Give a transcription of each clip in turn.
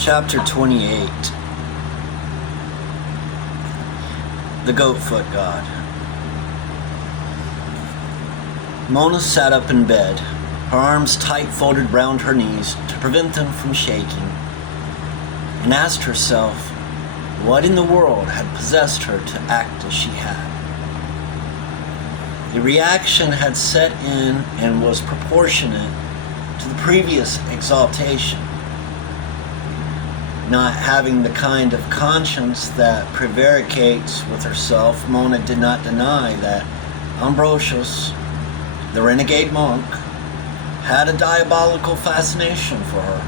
Chapter 28. The Goat-Foot God. Mona sat up in bed, her arms tight folded round her knees to prevent them from shaking, and asked herself what in the world had possessed her to act as she had. The reaction had set in and was proportionate to the previous exaltation. Not having the kind of conscience that prevaricates with herself, Mona did not deny that Ambrosius, the renegade monk, had a diabolical fascination for her.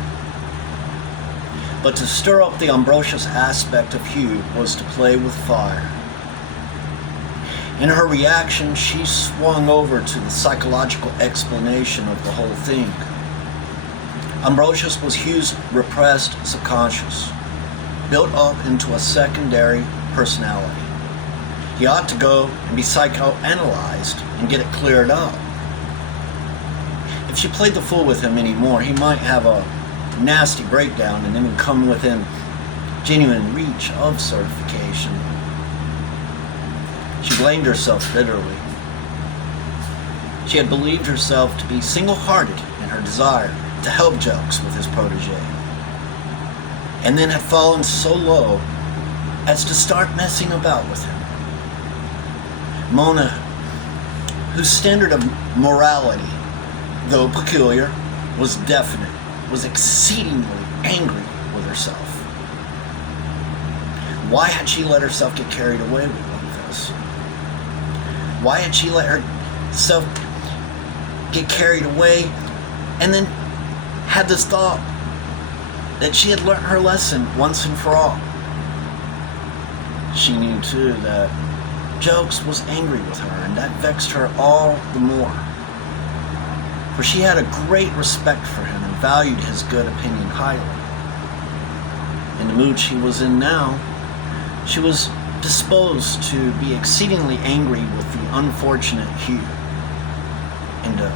But to stir up the Ambrosius aspect of Hugh was to play with fire. In her reaction, she swung over to the psychological explanation of the whole thing. Ambrosius was Hugh's repressed subconscious, built up into a secondary personality. He ought to go and be psychoanalyzed and get it cleared up. If she played the fool with him anymore, he might have a nasty breakdown and then come within genuine reach of certification. She blamed herself bitterly. She had believed herself to be single-hearted in her desire to help Jokes with his protege, and then had fallen so low as to start messing about with him. Mona, whose standard of morality, though peculiar, was definite, was exceedingly angry with herself. Why had she let herself get carried away with all this? Why had she let herself get carried away and then had this thought that she had learned her lesson once and for all? She knew too that Jokes was angry with her, and that vexed her all the more, for she had a great respect for him and valued his good opinion highly. In the mood she was in now, she was disposed to be exceedingly angry with the unfortunate Hugh, and to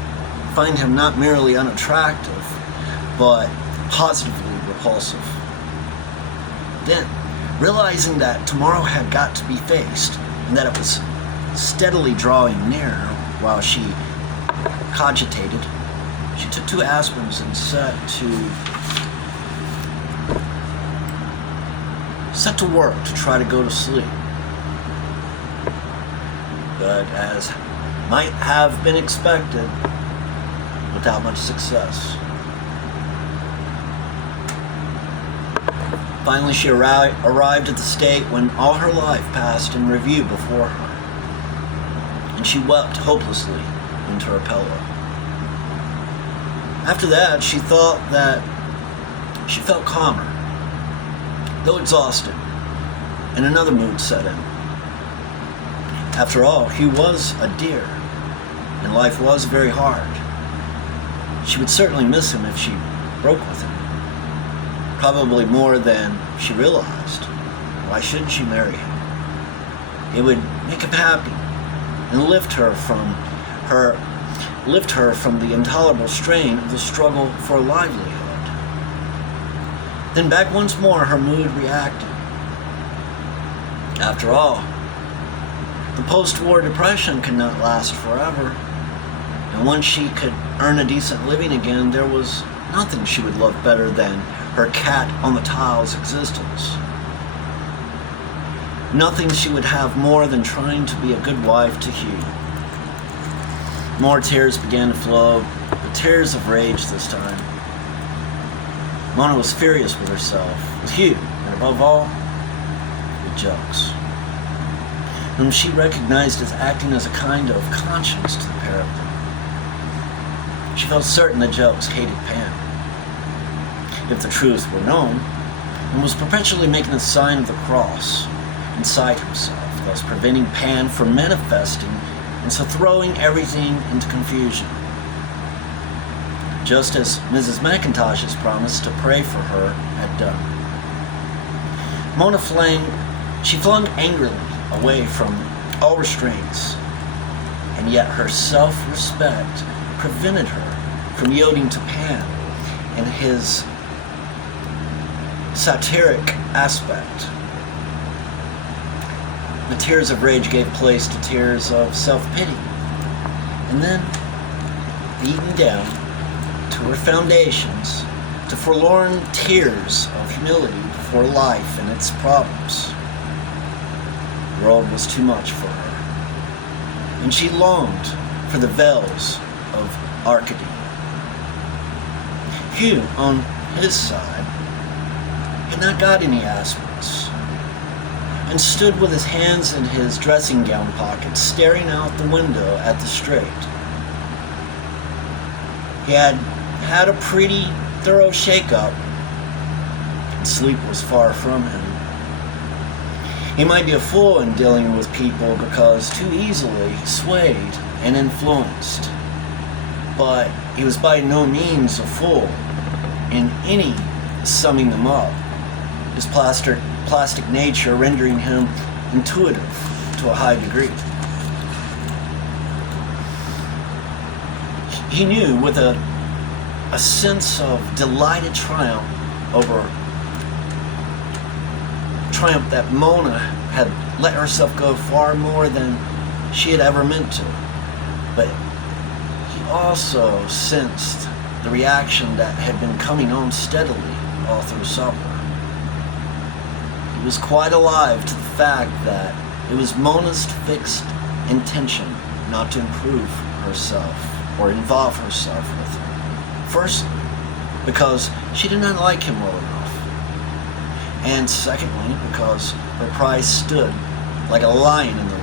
find him not merely unattractive, but positively repulsive. Then, realizing that tomorrow had got to be faced, and that it was steadily drawing nearer, while she cogitated, she took 2 aspirins and set to work to try to go to sleep. But as might have been expected, without much success. Finally, she arrived at the state when all her life passed in review before her, and she wept hopelessly into her pillow. After that, she thought that she felt calmer, though exhausted, and another mood set in. After all, Hugh was a dear, and life was very hard. She would certainly miss him if she broke with him. Probably more than she realized. Why shouldn't she marry him? It would make him happy and lift her from the intolerable strain of the struggle for a livelihood. Then back once more, her mood reacted. After all, the post-war depression could not last forever, and once she could earn a decent living again, there was nothing she would love better than her cat on the tiles existence. Nothing she would have more than trying to be a good wife to Hugh. More tears began to flow, but tears of rage this time. Mona was furious with herself, with Hugh, and above all, with Jokes, whom she recognized as acting as a kind of conscience to the pair of them. She felt certain that Jokes hated Pan, if the truth were known, and was perpetually making the sign of the cross inside himself, thus preventing Pan from manifesting and so throwing everything into confusion. Just as Mrs. McIntosh's promise to pray for her had done. Mona flung angrily away from all restraints, and yet her self-respect prevented her from yielding to Pan and his satiric aspect. The tears of rage gave place to tears of self-pity, and then, beaten down to her foundations, to forlorn tears of humility before life and its problems. The world was too much for her, and she longed for the vales of Arcady. Hugh, on his side, had not got any aspirants, and stood with his hands in his dressing gown pockets, staring out the window at the strait. He had had a pretty thorough shake-up, and sleep was far from him. He might be a fool in dealing with people because too easily swayed and influenced, but he was by no means a fool in any summing them up, his plastic nature rendering him intuitive to a high degree. He knew with a sense of delighted triumph that Mona had let herself go far more than she had ever meant to. But he also sensed the reaction that had been coming on steadily all through supper. He was quite alive to the fact that it was Mona's fixed intention not to improve herself or involve herself with him. Firstly, because she did not like him well enough. And secondly, because her pride stood like a lion in the way.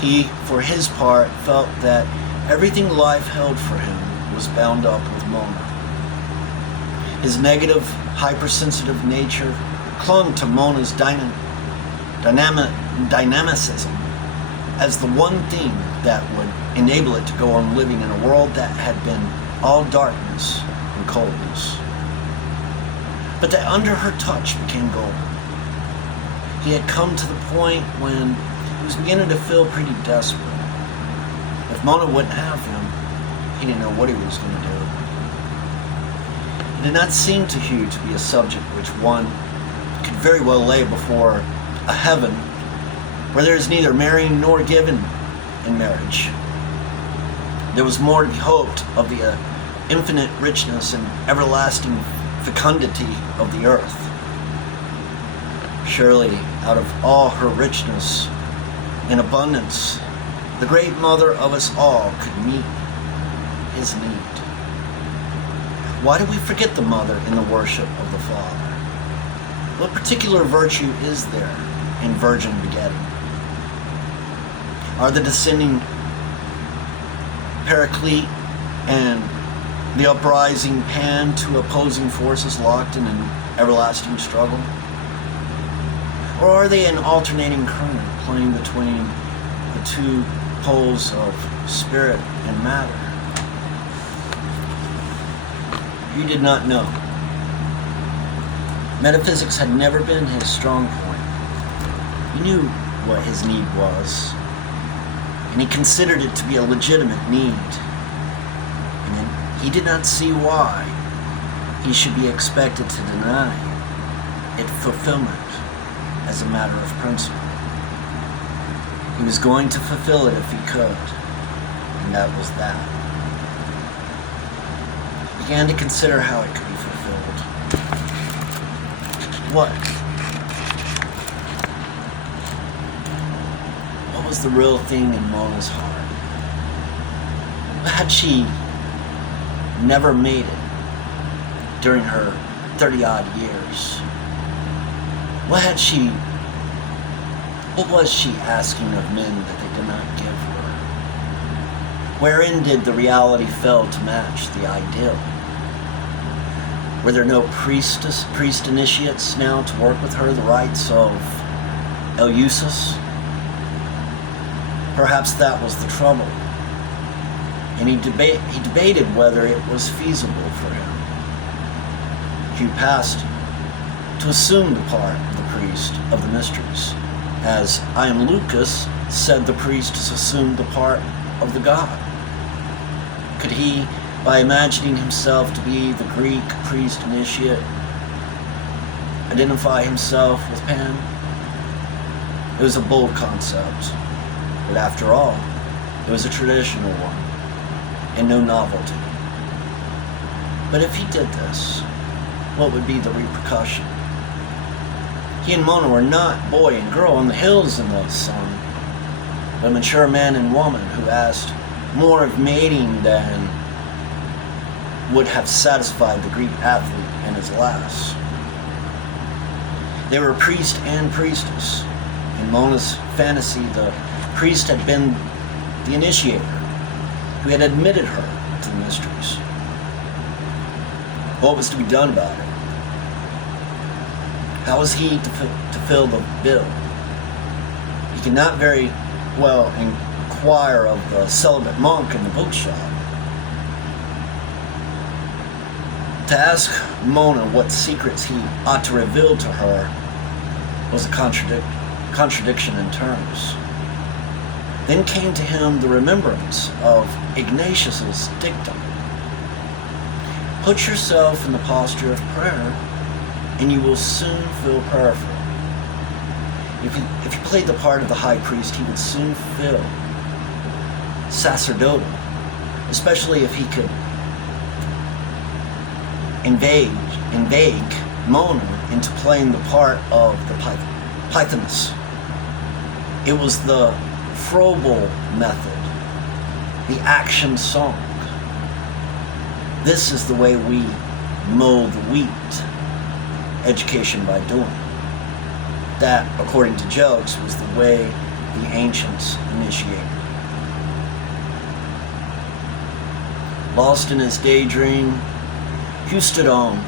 He, for his part, felt that everything life held for him was bound up with Mona. His negative, hypersensitive nature clung to Mona's dynamicism as the one thing that would enable it to go on living in a world that had been all darkness and coldness. But that under her touch became gold. He had come to the point when he was beginning to feel pretty desperate. If Mona wouldn't have him, he didn't know what he was going to do. It did not seem to Hugh to be a subject which one could very well lay before a heaven where there is neither marrying nor given in marriage. There was more to be hoped of the infinite richness and everlasting fecundity of the earth. Surely, out of all her richness and abundance, the great mother of us all could meet his need. Why do we forget the mother in the worship of the Father? What particular virtue is there in virgin begetting? Are the descending Paraclete and the uprising Pan two opposing forces locked in an everlasting struggle? Or are they an alternating current playing between the two poles of spirit and matter? He did not know. Metaphysics had never been his strong point. He knew what his need was, and he considered it to be a legitimate need. And he did not see why he should be expected to deny its fulfillment as a matter of principle. He was going to fulfill it if he could, and that was that. He began to consider how it could be fulfilled. What was the real thing in Mona's heart? Had she never made it during her 30-odd years? What was she asking of men that they did not give her? Wherein did the reality fail to match the ideal? Were there no priest initiates now to work with her the rites of Eleusis? Perhaps that was the trouble, and he debated whether it was feasible for him. Hugh passed to assume the part of the priest of the mysteries, as I am Lucas said the priest assumed the part of the god. Could he, by imagining himself to be the Greek priest initiate, identify himself with Pan? It was a bold concept, but after all, it was a traditional one, and no novelty. But if he did this, what would be the repercussion? He and Mona were not boy and girl on the hills in the sun, but a mature man and woman who asked more of mating than would have satisfied the Greek athlete and his lass. They were priest and priestess. In Mona's fantasy, the priest had been the initiator, who had admitted her to the mysteries. What was to be done about it? How was he to fill the bill? He could not very well inquire of the celibate monk in the bookshop. To ask Mona what secrets he ought to reveal to her was a contradiction in terms. Then came to him the remembrance of Ignatius's dictum. Put yourself in the posture of prayer, and you will soon feel prayerful. If he played the part of the high priest, he would soon feel sacerdotal, especially if he could invade Mona into playing the part of the Pythoness. It was the Froebel method, the action song. This is the way we mow the wheat, education by doing. That, according to Jokes, was the way the ancients initiated. Lost in his daydream, Hugh stood on,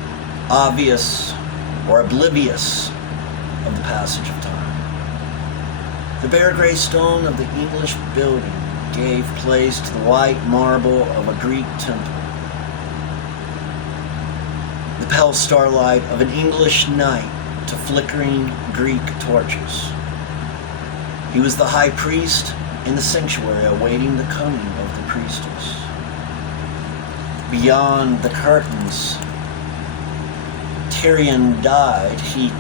obvious or oblivious of the passage of time. The bare gray stone of the English building gave place to the white marble of a Greek temple. The pale starlight of an English night to flickering Greek torches. He was the high priest in the sanctuary awaiting the coming of the priestess. Beyond the curtains, Tyrion died. He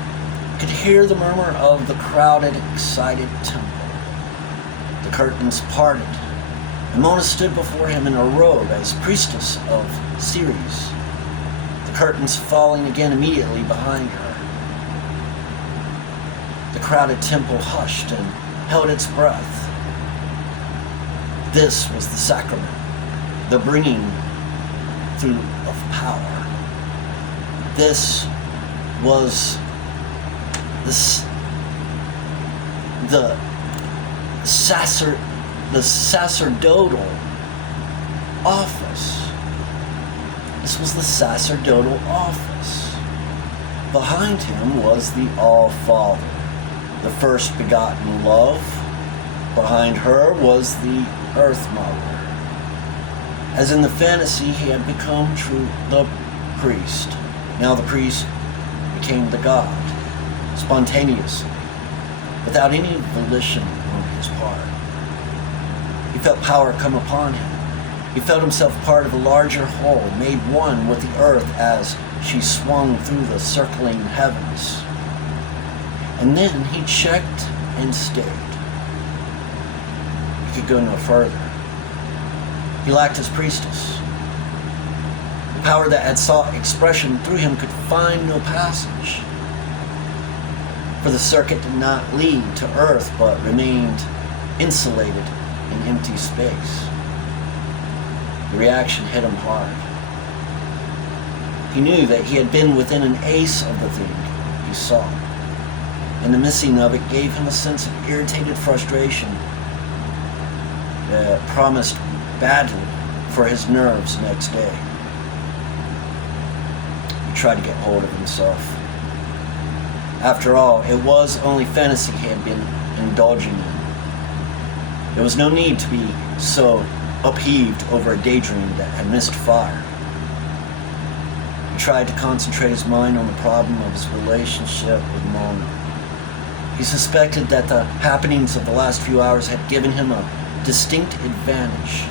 could hear the murmur of the crowded, excited temple. The curtains parted, and Mona stood before him in a robe as priestess of Ceres, the curtains falling again immediately behind her. The crowded temple hushed and held its breath. This was the sacrament, the bringing through of power. This was the sacerdotal office. This was the sacerdotal office. Behind him was the All-Father, the first begotten love. Behind her was the Earth Mother. As in the fantasy, he had become the priest. Now the priest became the god, spontaneously, without any volition on his part. He felt power come upon him. He felt himself part of a larger whole, made one with the earth as she swung through the circling heavens. And then he checked and stayed. He could go no further. He lacked his priestess. The power that had sought expression through him could find no passage. For the circuit did not lead to earth, but remained insulated in empty space. The reaction hit him hard. He knew that he had been within an ace of the thing he saw, and the missing of it gave him a sense of irritated frustration that promised badly for his nerves next day. He tried to get hold of himself. After all, it was only fantasy he had been indulging in. There was no need to be so upheaved over a daydream that had missed fire. He tried to concentrate his mind on the problem of his relationship with Mona. He suspected that the happenings of the last few hours had given him a distinct advantage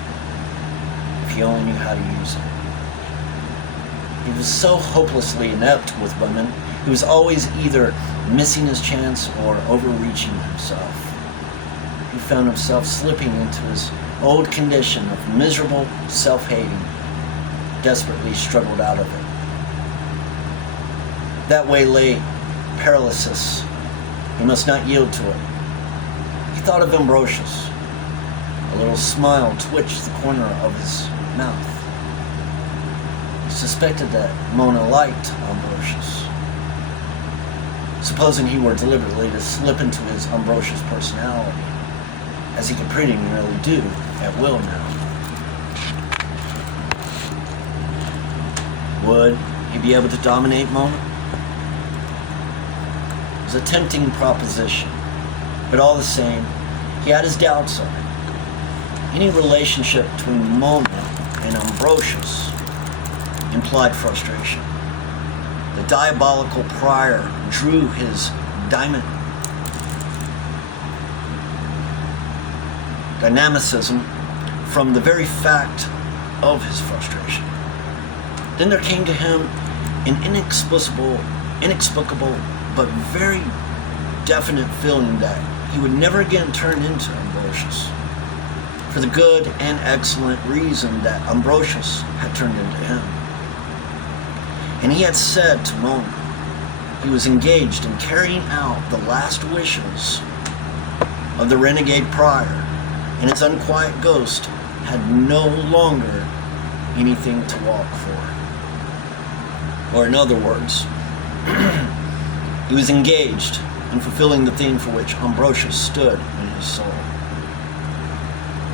if he only knew how to use it. He was so hopelessly inept with women. He was always either missing his chance or overreaching himself. He found himself slipping into his old condition of miserable self-hating, desperately struggled out of it. That way lay paralysis. He must not yield to it. He thought of Ambrosius. A little smile twitched the corner of his mouth. He suspected that Mona liked Ambrosius. Supposing he were deliberately to slip into his Ambrosius personality, as he could pretty nearly do at will now. Would he be able to dominate Mona? It was a tempting proposition, but all the same, he had his doubts of it. Any relationship between Mona and Ambrosius implied frustration. The diabolical prior drew his dynamicism from the very fact of his frustration. Then there came to him an inexplicable but very definite feeling that he would never again turn into Ambrosius, for the good and excellent reason that Ambrosius had turned into him. And he had said to Mona he was engaged in carrying out the last wishes of the renegade prior, and his unquiet ghost had no longer anything to walk for. Or in other words, he was engaged in fulfilling the thing for which Ambrosius stood in his soul.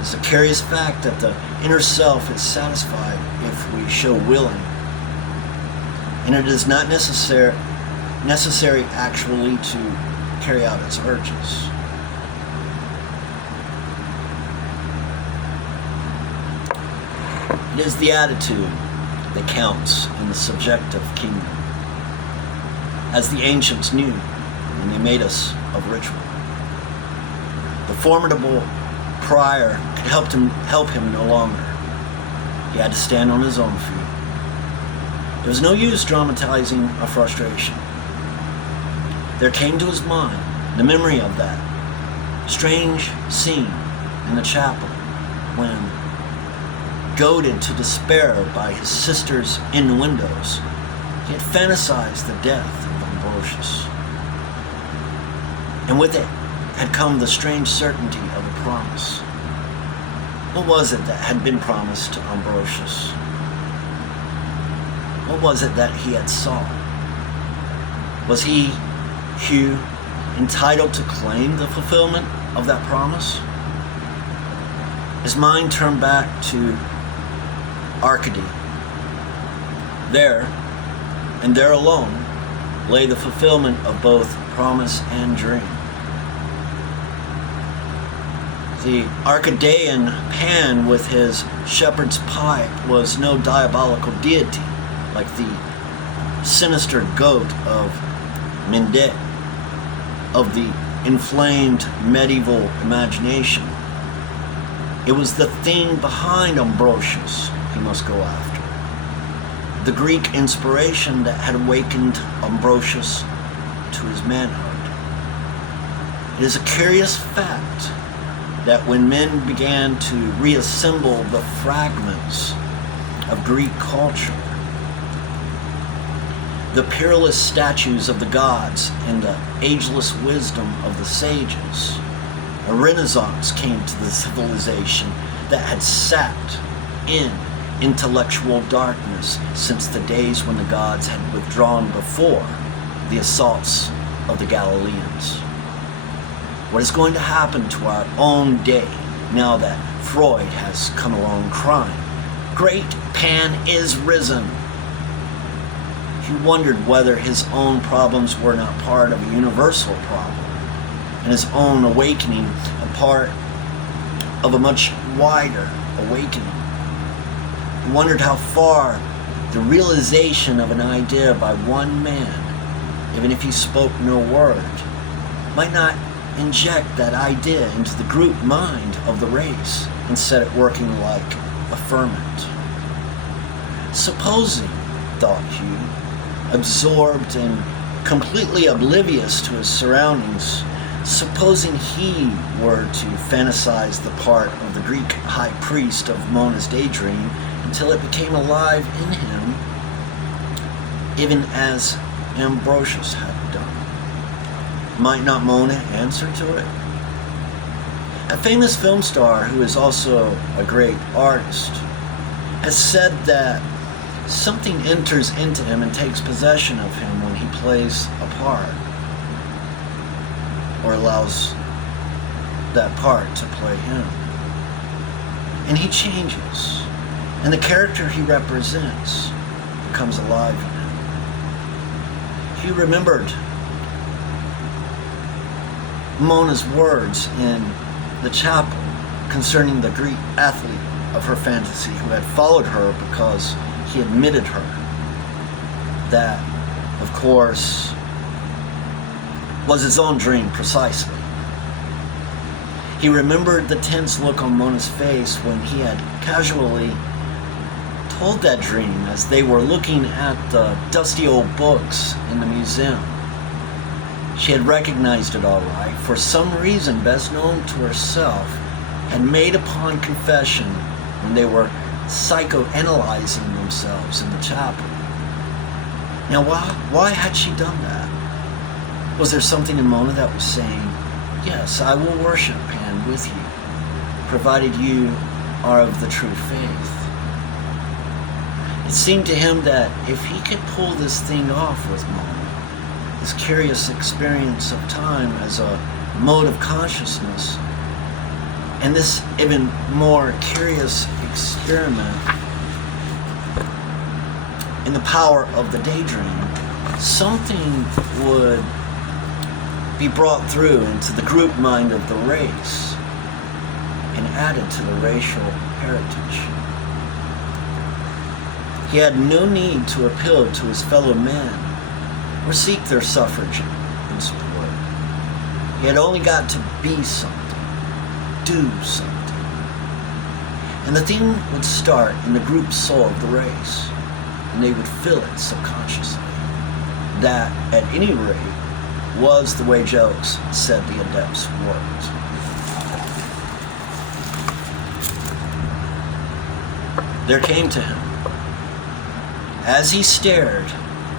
It's a curious fact that the inner self is satisfied if we show willing, and it is not necessary actually to carry out its urges. It is the attitude that counts in the subjective kingdom, as the ancients knew when they made us of ritual. The formidable prior could help him no longer. He had to stand on his own feet. There was no use dramatizing a frustration. There came to his mind the memory of that strange scene in the chapel when, goaded to despair by his sister's innuendos, he had fantasized the death of Ambrosius. And with it had come the strange certainty of a promise. What was it that had been promised to Ambrosius? What was it that he had sought? Was he, Hugh, entitled to claim the fulfillment of that promise? His mind turned back to Arcady. There, and there alone, lay the fulfillment of both promise and dream. The Arcadian Pan with his shepherd's pipe was no diabolical deity like the sinister goat of Mende, of the inflamed medieval imagination. It was the thing behind Ambrosius he must go after. The Greek inspiration that had awakened Ambrosius to his manhood. It is a curious fact that when men began to reassemble the fragments of Greek culture, the peerless statues of the gods and the ageless wisdom of the sages, a renaissance came to the civilization that had sat in intellectual darkness since the days when the gods had withdrawn before the assaults of the Galileans. What is going to happen to our own day now that Freud has come along crying, "Great Pan is risen"? He wondered whether his own problems were not part of a universal problem, and his own awakening a part of a much wider awakening. He wondered how far the realization of an idea by one man, even if he spoke no word, might not inject that idea into the group mind of the race and set it working like a ferment. Supposing thought Hugh, absorbed and completely oblivious to his surroundings. Supposing he were to fantasize the part of the Greek high priest of Mona's daydream until it became alive in him, even as Ambrosius had done. Might not Mona answer to it? A famous film star who is also a great artist has said that something enters into him and takes possession of him when he plays a part, or allows that part to play him. And he changes, and the character he represents becomes alive in him. He remembered Mona's words in the chapel concerning the Greek athlete of her fantasy who had followed her because he admitted her. That, of course, was his own dream precisely. He remembered the tense look on Mona's face when he had casually told that dream as they were looking at the dusty old books in the museum. She had recognized it all right, for some reason best known to herself, had made upon confession when they were psychoanalyzing themselves in the chapel. Now, why had she done that? Was there something in Mona that was saying, yes, I will worship Pan with you, provided you are of the true faith? It seemed to him that if he could pull this thing off with Mona, this curious experience of time as a mode of consciousness, and this even more curious experiment in the power of the daydream, something would be brought through into the group mind of the race and added to the racial heritage. He had no need to appeal to his fellow men or seek their suffrage and support. He had only got to be something, do something. And the thing would start in the group soul of the race, and they would feel it subconsciously. That, at any rate, was the way jokes said the adepts worked. There came to him, as he stared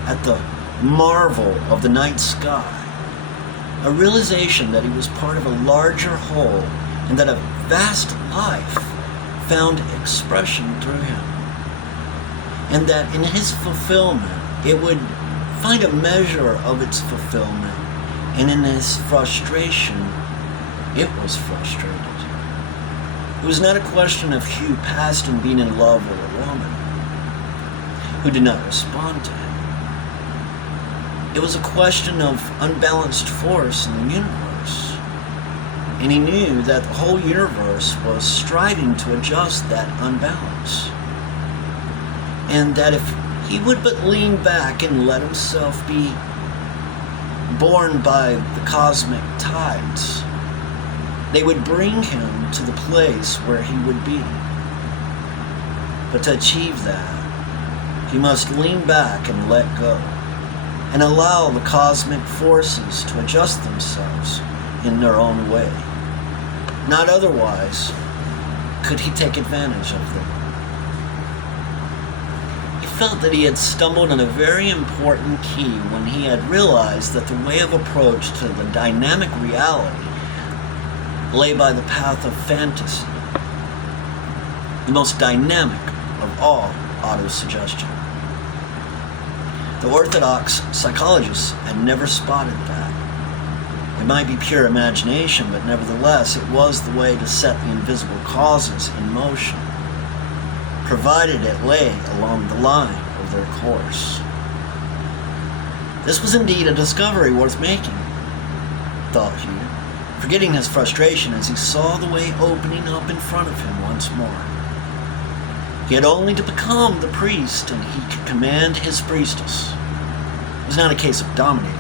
at the marvel of the night sky, a realization that he was part of a larger whole and that a vast life found expression through him, and that in his fulfillment it would find a measure of its fulfillment, and in his frustration it was frustrated. It was not a question of Hugh Paston being in love with a woman who did not respond to him. It was a question of unbalanced force in the universe. And he knew that the whole universe was striving to adjust that unbalance. And that if he would but lean back and let himself be borne by the cosmic tides, they would bring him to the place where he would be. But to achieve that, he must lean back and let go, and allow the cosmic forces to adjust themselves in their own way. Not otherwise could he take advantage of them. He felt that he had stumbled on a very important key when he had realized that the way of approach to the dynamic reality lay by the path of fantasy, the most dynamic of all autosuggestion. The orthodox psychologists had never spotted that. It might be pure imagination, but nevertheless it was the way to set the invisible causes in motion, provided it lay along the line of their course. This was indeed a discovery worth making, thought Hugh, forgetting his frustration as he saw the way opening up in front of him once more. He had only to become the priest, and he could command his priestess. It was not a case of dominating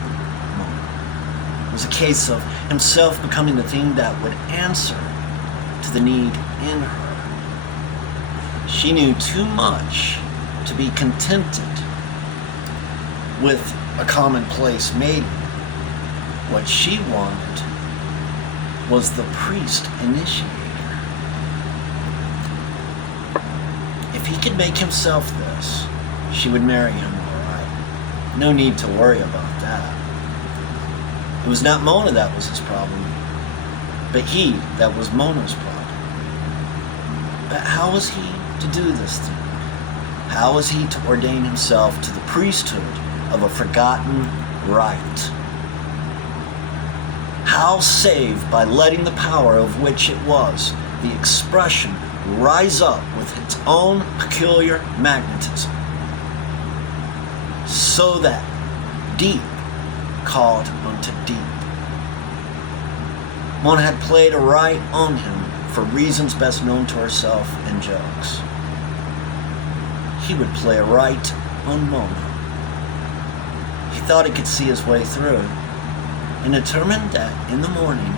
Mona. It was a case of himself becoming the thing that would answer to the need in her. She knew too much to be contented with a commonplace maiden. What she wanted was the priest initiator. If he could make himself this, she would marry him all right. No need to worry about that. It was not Mona that was his problem, but he that was Mona's problem. But how was he to do this thing? How was he to ordain himself to the priesthood of a forgotten rite? How save by letting the power of which it was, the expression, rise up with its own peculiar magnetism, so that deep called unto deep. Mona had played a rite on him for reasons best known to herself and jokes. He would play a rite on Mona. He thought he could see his way through, and determined that in the morning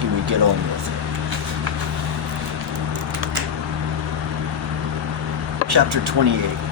he would get on with it. Chapter 28.